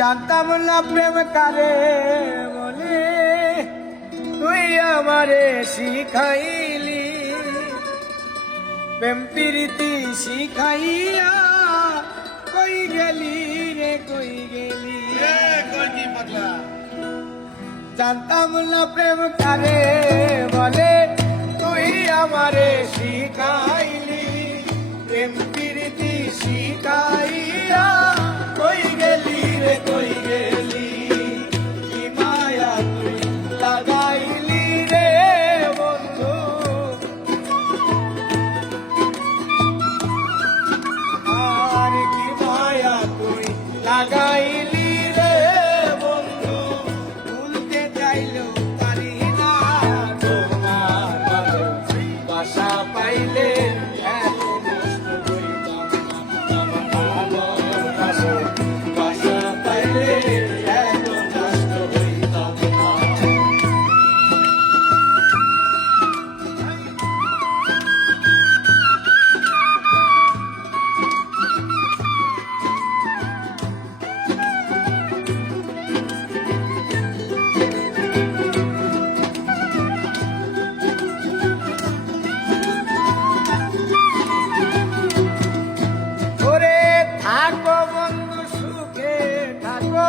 জানতাম না প্রেম কারে বলে, তুই আমারে শিখাইলি। প্রেম প্রীতি শিখাইয়া কই গেলি রে কই গেলি। জানতাম না প্রেম কারে বলে, তুই আমারে শিখাইলি। প্রেম প্রীতি শিখাইয়া কই গেলি রে কই গেলি। কি মায়া তুই লাগাইলি রে বন্ধু, আর কি মায়া তুই লাগাইলি রে বন্ধু। ভুলতে চাইলেও পারি না তোমার ভালোবাসা পাইলে এত কষ্ট হইতাম না। আমার ভালোবাসা পাইলে এত কষ্ট হইতাম না। ওরে থাকো বন্ধু সুখে থাকো,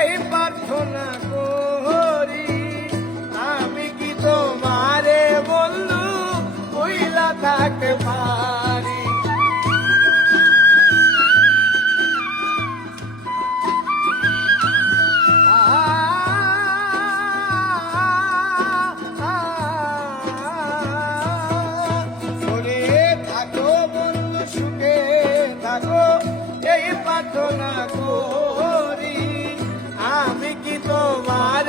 এই প্রার্থনা করি। আমি কি তোমারে বন্ধু কইলা থাকতে পারি। ওরে থাকো বন্ধু সুখে থাকো, এই প্রার্থনা করি। আমি কি তোমার